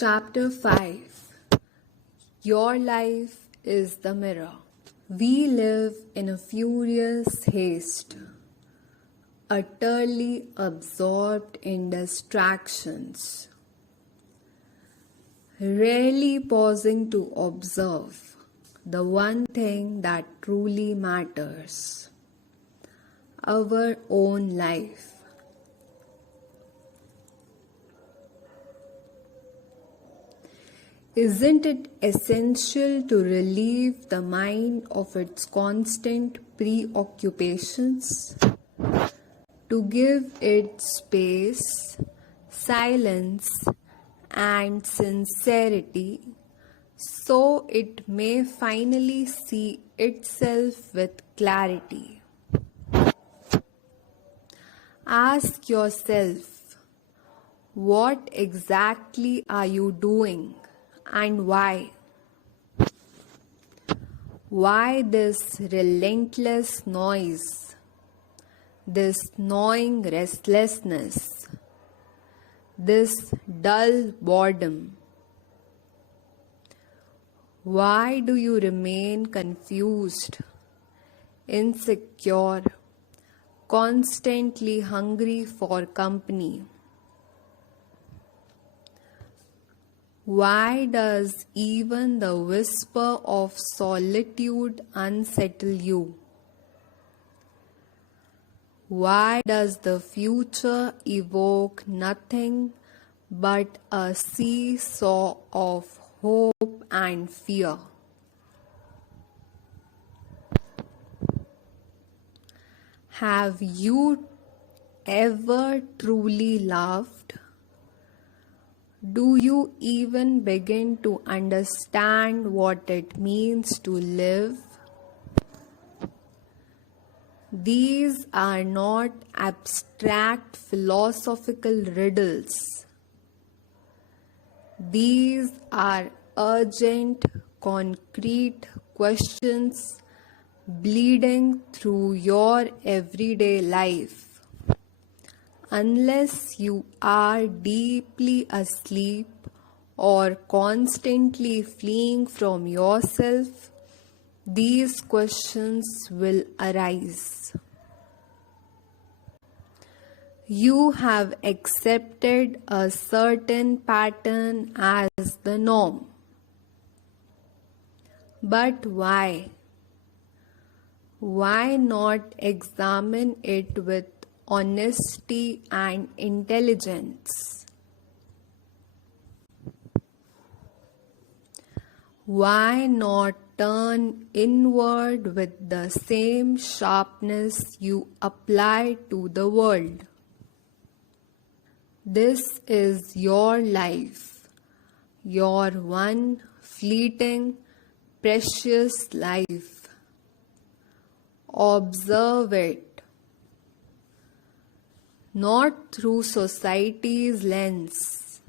Chapter 5. Your life is the mirror. We live in a furious haste, utterly absorbed in distractions, rarely pausing to observe the one thing that truly matters, our own life. Isn't it essential to relieve the mind of its constant preoccupations? To give it space, silence, and sincerity so it may finally see itself with clarity. Ask yourself, what exactly are you doing? And why? Why this relentless noise, this gnawing restlessness, this dull boredom? Why do you remain confused, insecure, constantly hungry for company? Why does even the whisper of solitude unsettle you? Why does the future evoke nothing but a seesaw of hope and fear? Have you ever truly loved? Do you even begin to understand what it means to live? These are not abstract philosophical riddles. These are urgent, concrete questions bleeding through your everyday life. Unless you are deeply asleep or constantly fleeing from yourself, these questions will arise. You have accepted a certain pattern as the norm. But why? Why not examine it with honesty and intelligence? Why not turn inward with the same sharpness you apply to the world? This is your life, your one fleeting, precious life. Observe it. Not through society's lens,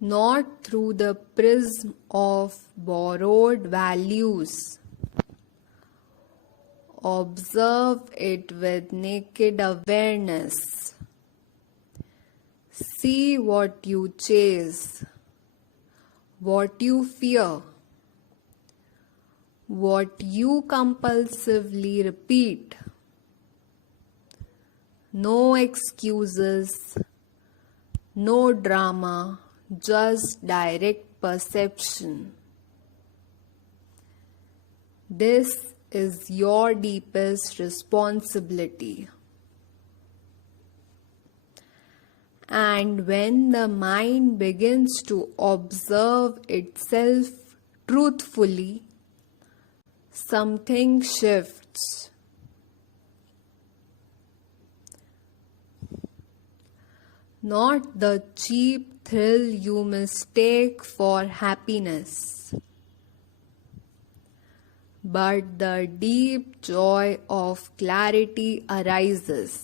not through the prism of borrowed values. Observe it with naked awareness. See what you chase, what you fear, what you compulsively repeat. No excuses, no drama, just direct perception. This is your deepest responsibility. And when the mind begins to observe itself truthfully, something shifts. Not the cheap thrill you mistake for happiness, but the deep joy of clarity arises.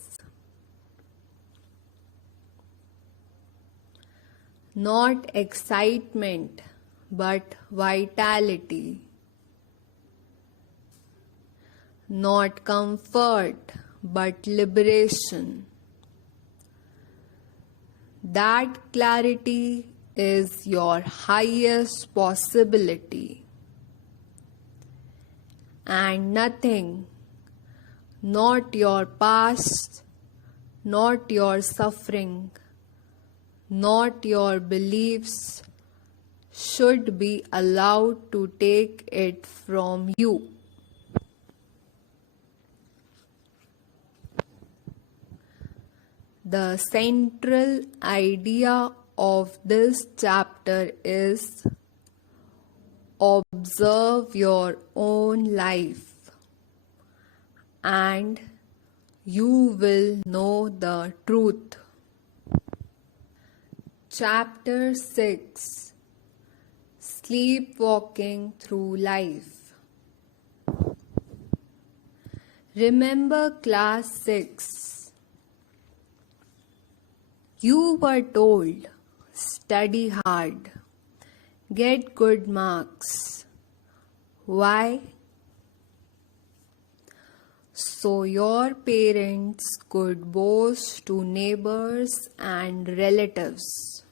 Not excitement, but vitality. Not comfort, but liberation. That clarity is your highest possibility, and nothing, not your past, not your suffering, not your beliefs, should be allowed to take it from you. The central idea of this chapter is observe your own life and you will know the truth. Chapter 6 Sleepwalking Through Life. Remember class 6. You were told, study hard, get good marks. Why? So your parents could boast to neighbors and relatives.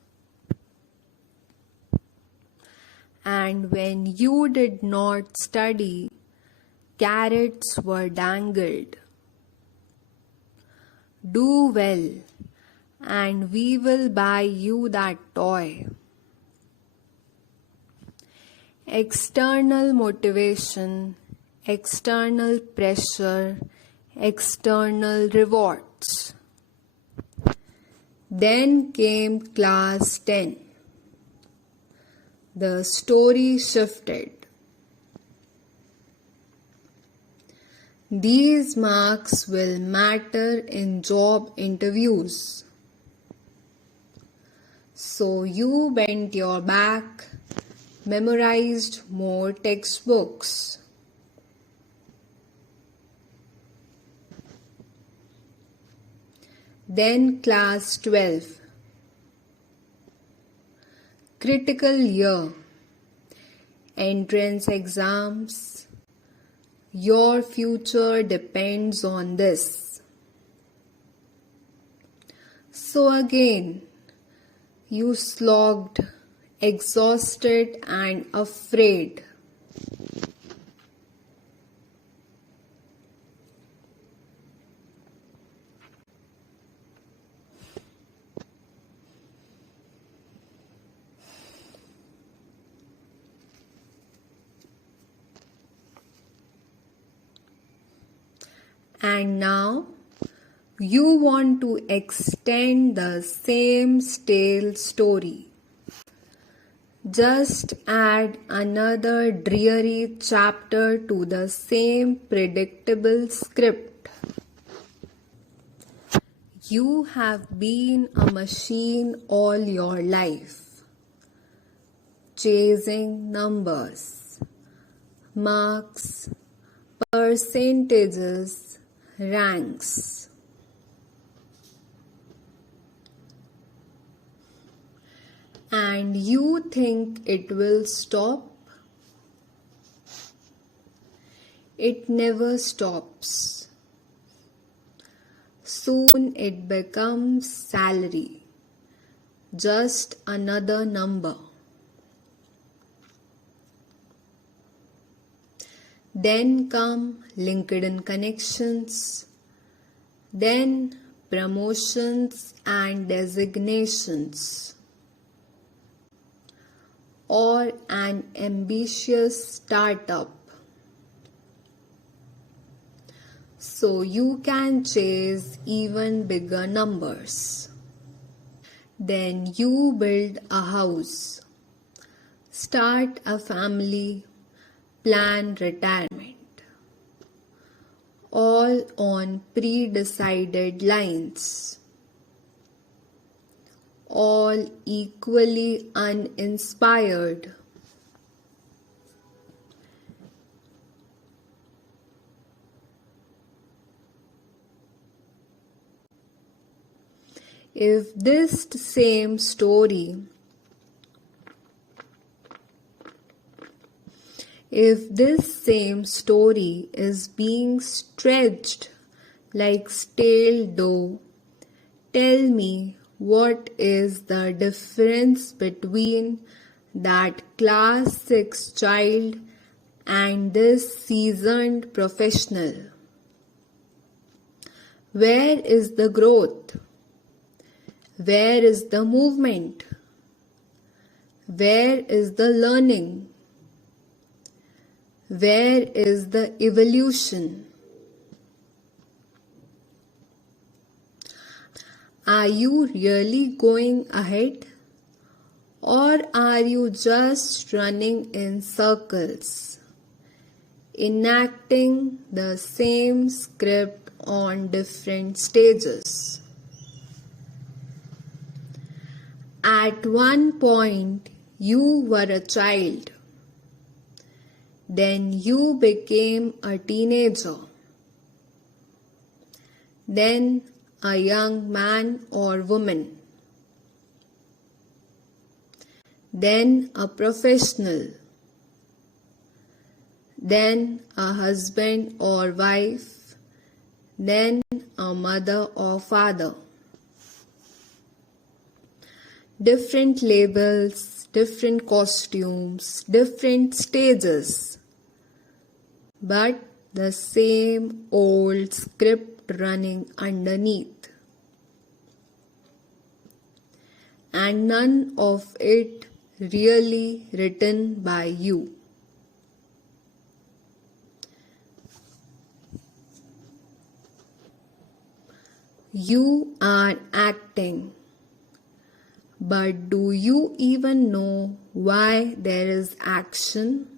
And when you did not study, carrots were dangled. Do well, and we will buy you that toy. External motivation, external pressure, external rewards. Then came class 10. The story shifted. These marks will matter in job interviews. So you bent your back, memorized more textbooks. Then class 12. Critical year. Entrance exams. Your future depends on this. So again, you slogged, exhausted and afraid. And now you want to extend the same stale story. Just add another dreary chapter to the same predictable script. You have been a machine all your life, chasing numbers, marks, percentages, ranks. And you think it will stop? It never stops. Soon it becomes salary, just another number. Then come LinkedIn connections, then promotions and designations, or an ambitious startup. So you can chase even bigger numbers. Then you build a house, start a family, plan retirement, all on pre-decided lines, all equally uninspired. If this same story is being stretched like stale dough, tell me, What is the difference between that class 6 child and this seasoned professional? Where is the growth? Where is the movement? Where is the learning? Where is the evolution? Are you really going ahead, or are you just running in circles, enacting the same script on different stages? At one point, you were a child. Then you became a teenager. Then a young man or woman. Then a professional. Then a husband or wife. Then a mother or father. Different labels, different costumes, different stages, but the same old script running underneath, and none of it really written by you. You are acting, but do you even know why there is action?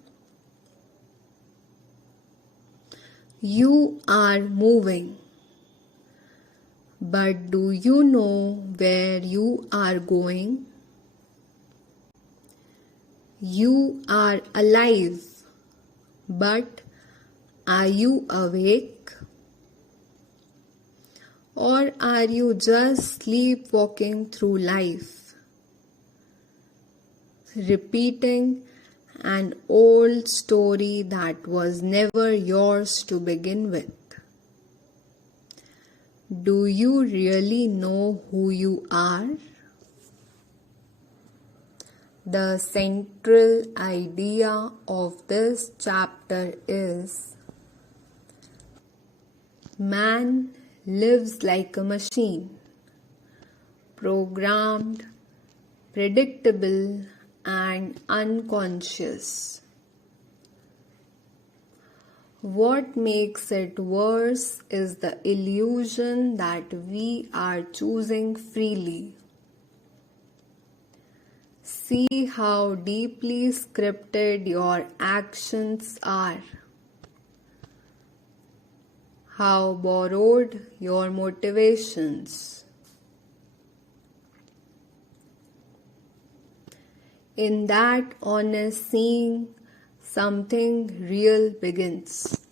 You are moving, but do you know where you are going? You are alive, but are you awake? Or are you just sleepwalking through life, repeating an old story that was never yours to begin with? Do you really know who you are? The central idea of this chapter is man lives like a machine, programmed, predictable, and unconscious. What makes it worse is the illusion that we are choosing freely. See how deeply scripted your actions are, how borrowed your motivations. In that honest seeing, something real begins.